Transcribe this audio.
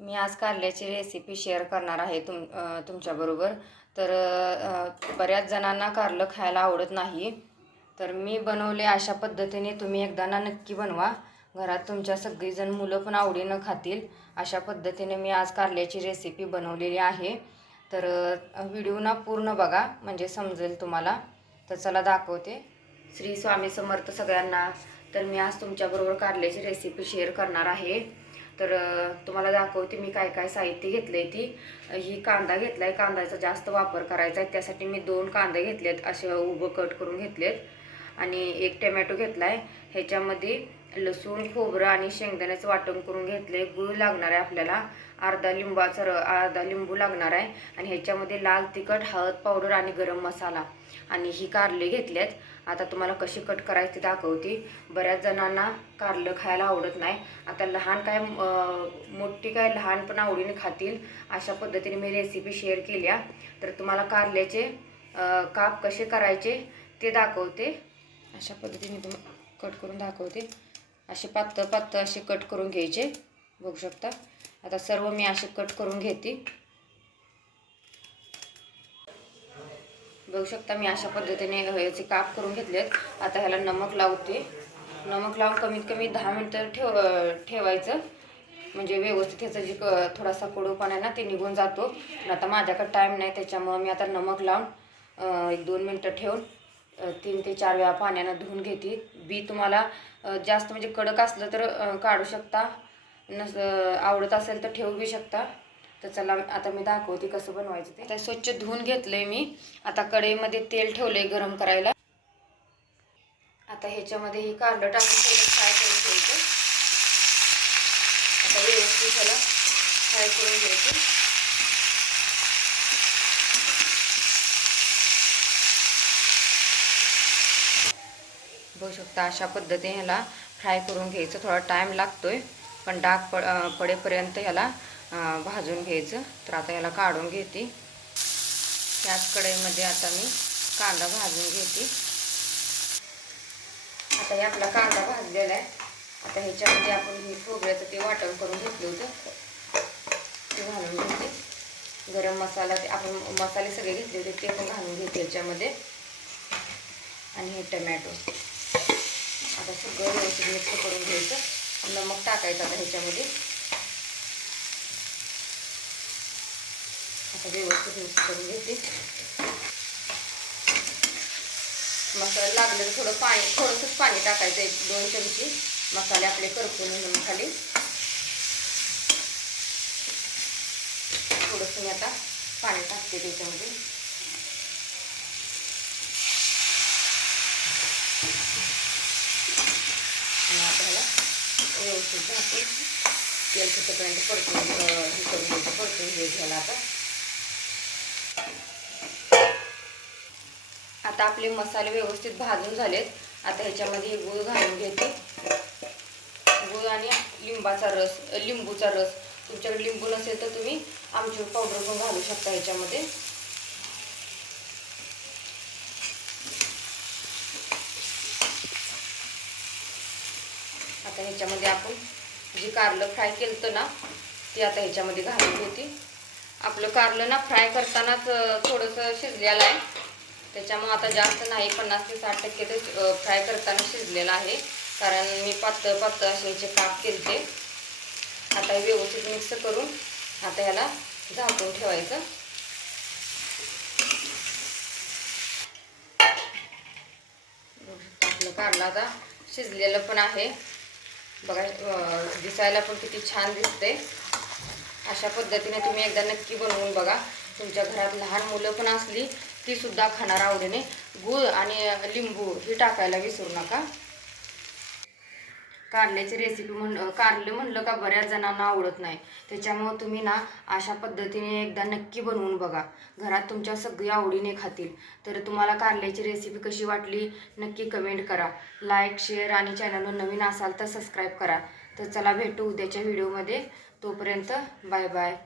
मी आज कारल्याची recipe share करणार आहे तुम तुमच्याबरोबर. तर बऱ्याच जणांना कारलं खायला आवडत नाही. तर मी बनवले अशा पद्धतीने तुम्ही एकदा ना नक्की बनवा. घरात तुमच्या सगळीजण मुलं पण आवडीनं खातील. अशा पद्धतीने मी आज कारल्याची रेसिपी बनवलेली आहे. तर व्हिडिओ ना पूर्ण बघा म्हणजे समजेल तुम्हाला. तर चला दाखवते. श्री स्वामी समर्थ सगळ्यांना. तर मी आज तुमच्याबरोबर कारल्याची रेसिपी शेअर करणार आहे. तर तुम्हाला दाखवते मी काय काय साहित्य घेतले ती. ही कांदा घेतला आहे कांद्याचा जास्त वापर करायचा आहे त्यासाठी मी दोन कांदे घेतलेत असे उभं कट करून घेतलेत. आणि एक टमॅटो घेतला आहे ह्याच्यामध्ये लसूण खोबरं आणि शेंगदाण्याचं वाटण करून घेतले गूळ लागणार आहे आपल्याला. अर्धा लिंबाचा र अर्धा लिंबू लागणार आहे. आणि ह्याच्यामध्ये लाल तिखट हळद पावडर आणि गरम मसाला. आणि ही कारले घेतल्यात आता तुम्हाला कशी कट करायची ते दाखवते. बऱ्याच जणांना कारलं खायला आवडत नाही. आता लहान काय मोठी काय लहान पण आवडीने खातील. अशा पद्धतीने मी रेसिपी शेअर केल्या. तर तुम्हाला कारल्याचे काप कसे करायचे ते दाखवते. अशा पद्धतीने तुम्ही कट करून दाखवते. असे पातळ पातळ असे कट करून घ्यायचे. बघू शकता. आता सर्व मी असे कट करून घेते. बघू शकता मी अशा पद्धतीने याचे काप करून घेतलेत. आता ह्याला नमक लावते. नमक लावून कमीत कमी दहा मिनटं ठेव ठेवायचं. म्हणजे व्यवस्थित ह्याचा जी क- थोडासा कडूपणा आहे ना ते निघून जातो. पण आता माझ्याकडे टाईम नाही त्याच्यामुळं मी आता नमक लावून एक दोन मिनटं ठेवून तीन ते चार वेळा पाण्यानं धुवून घेते. बी तुम्हाला जास्त म्हणजे कडक असलं तर काढू शकता. नस आवडत असेल तर ठेवू बी शकता. तर चला आता मी दाखवते कसं बनवायचं ते. आता स्वच्छ धुवून घेतलंय मी. आता कढईमध्ये तेल ठेवलंय गरम करायला. आता ह्याच्यामध्ये ही कांदं टाकून थोडं फ्राय करून घ्यायचं. आता व्यवस्थित ह्याला फ्राय करून घ्यायचं. बघू शकता अशा पद्धतीने ह्याला फ्राय करून घ्यायचं. थोडा टाईम लागतोय पण डाग प पडेपर्यंत ह्याला भाजून घ्यायचं. तर आता ह्याला काढून घेते. त्याच कढईमध्ये आता मी कांदा भाजून घेते. आता हे आपला कांदा भाजलेला आहे. आता ह्याच्यामध्ये आपण हे खोबऱ्याचं ते वाटण करून घेतलं होतं. ते घालून घेते. गरम मसाला ते आपण मसाले सगळे घेतले होते ते पण घालून घेते ह्याच्यामध्ये. आणि हे टमॅटो. आता सगळं व्यवस्थित मिक्स करून घ्यायचं. नमक टाकायचं आता ह्याच्यामध्ये. आता व्यवस्थित मिक्स करून घेते. मसाला लागलं तर थोडं पाणी थोडंसंच पाणी टाकायचं एक दोन चमचे. मसाले आपले करपून म्हणून खाली. थोडंसं मी आता पाणी टाकते त्याच्यामध्ये. आणि आता व्यवस्थित झाकून तेल सुटेपर्यंत परतून अं, हे करून घ्यायचं. परतून घ्यायचं ह्याला आता. आता आपले मसाले व्यवस्थित भाजून झालेत. आता ह्याच्यामध्ये गूळ घालून घेते. गूळ आणि लिंबाचा रस लिंबूचा रस. तुमच्याकडे लिंबू नसेल तर तुम्ही आमचूर पावडर पण घालू शकता ह्याच्यामध्ये. आता ह्याच्यामध्ये आपण जे कारलं फ्राय केलं ना ती आता ह्याच्यामध्ये घालत होती आपलं कारलं ना फ्राय करतानाच थोडंसं शिजलेलं आहे. त्याच्यामुळं आता जास्त नाही पन्नास ते साठ टक्के ते फ्राय करताना शिजलेलं आहे. कारण मी पातळ पातळ असे याचे काप केलते. आता हे व्यवस्थित मिक्स करून आता ह्याला झाकून ठेवायचं. आपलं कारलं आता शिजलेलं पण आहे. बघा दिसायला पण किती छान दिसते अशा पद्धतीने तुम्ही एकदा नक्की बनवून बघा. तुमच्या घरात लहान मुलं पण असली तीसुद्धा खाणार आवडीने. गूळ आणि लिंबू हे टाकायला विसरू नका. कारल्याची रेसिपी म्हण कारले म्हणलं का बऱ्याच जणांना आवडत नाही. त्याच्यामुळं तुम्ही ना अशा पद्धतीने एकदा नक्की बनवून बघा. घरात तुमच्या सगळी आवडीने खातील. तर तुम्हाला कारल्याची रेसिपी कशी वाटली नक्की कमेंट करा. लाईक शेअर आणि चॅनलवर नवीन असाल तर सबस्क्राईब करा. तर चला भेटू उद्याच्या व्हिडिओमध्ये तोपर्यंत बाय बाय